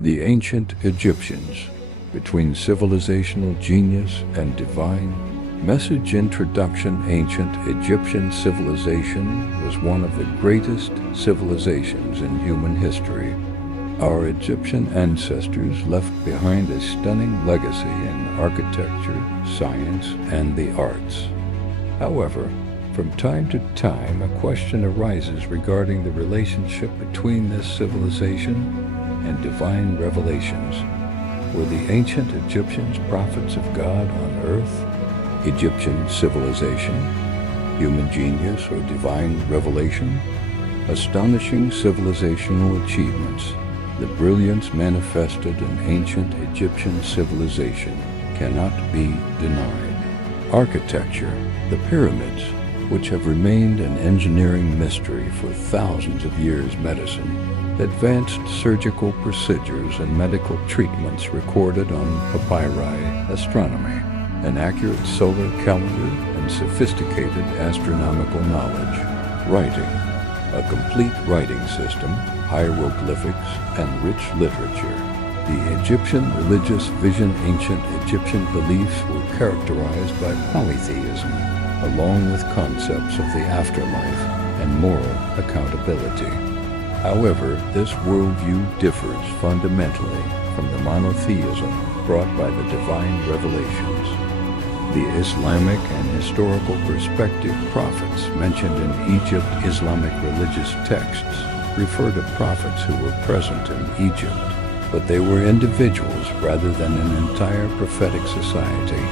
The ancient Egyptians, between civilizational genius and divine message. Introduction. Ancient Egyptian civilization was one of the greatest civilizations in human history. Our Egyptian ancestors left behind a stunning legacy in architecture, science, and the arts. However, from time to time, a question arises regarding the relationship between this civilization and divine revelations. Were the ancient Egyptians prophets of God on earth? Egyptian civilization, human genius, or divine revelation? Astonishing civilizational achievements. The brilliance manifested in ancient Egyptian civilization cannot be denied. Architecture. The pyramids, which have remained an engineering mystery for thousands of years. Medicine. Advanced surgical procedures and medical treatments recorded on papyri. Astronomy. An accurate solar calendar and sophisticated astronomical knowledge. Writing. A complete writing system, hieroglyphics, and rich literature. The Egyptian religious vision. Ancient Egyptian beliefs were characterized by polytheism, along with concepts of the afterlife and moral accountability. However, this worldview differs fundamentally from the monotheism brought by the divine revelations. The Islamic and historical perspective. Prophets mentioned in Egypt. Islamic religious texts refer to prophets who were present in Egypt, but they were individuals rather than an entire prophetic society.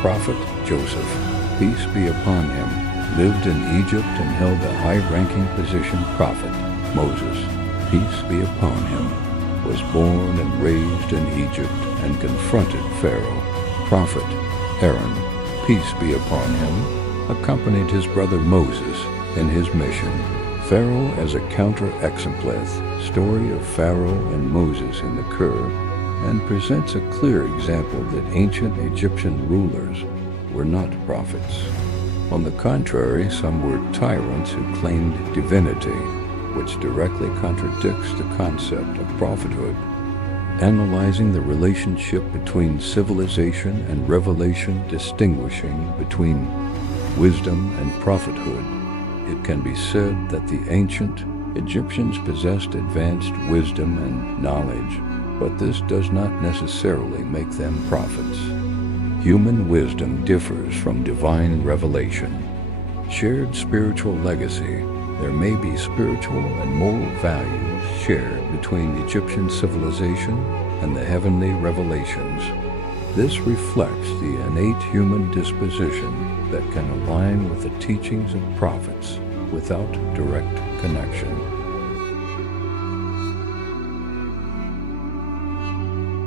Prophet Joseph, peace be upon him, lived in Egypt and held a high-ranking position. Prophet Moses, peace be upon him, was born and raised in Egypt and confronted Pharaoh. Prophet Aaron, peace be upon him, accompanied his brother Moses in his mission. Pharaoh as a counter-exempleth. Story of Pharaoh and Moses in the Kur, and presents a clear example that ancient Egyptian rulers were not prophets. On the contrary, some were tyrants who claimed divinity, which directly contradicts the concept of prophethood. Analyzing the relationship between civilization and revelation, distinguishing between wisdom and prophethood, it can be said that the ancient Egyptians possessed advanced wisdom and knowledge, but this does not necessarily make them prophets. Human wisdom differs from divine revelation. Shared spiritual legacy. There may be spiritual and moral values shared between Egyptian civilization and the heavenly revelations. This reflects the innate human disposition that can align with the teachings of prophets without direct connection.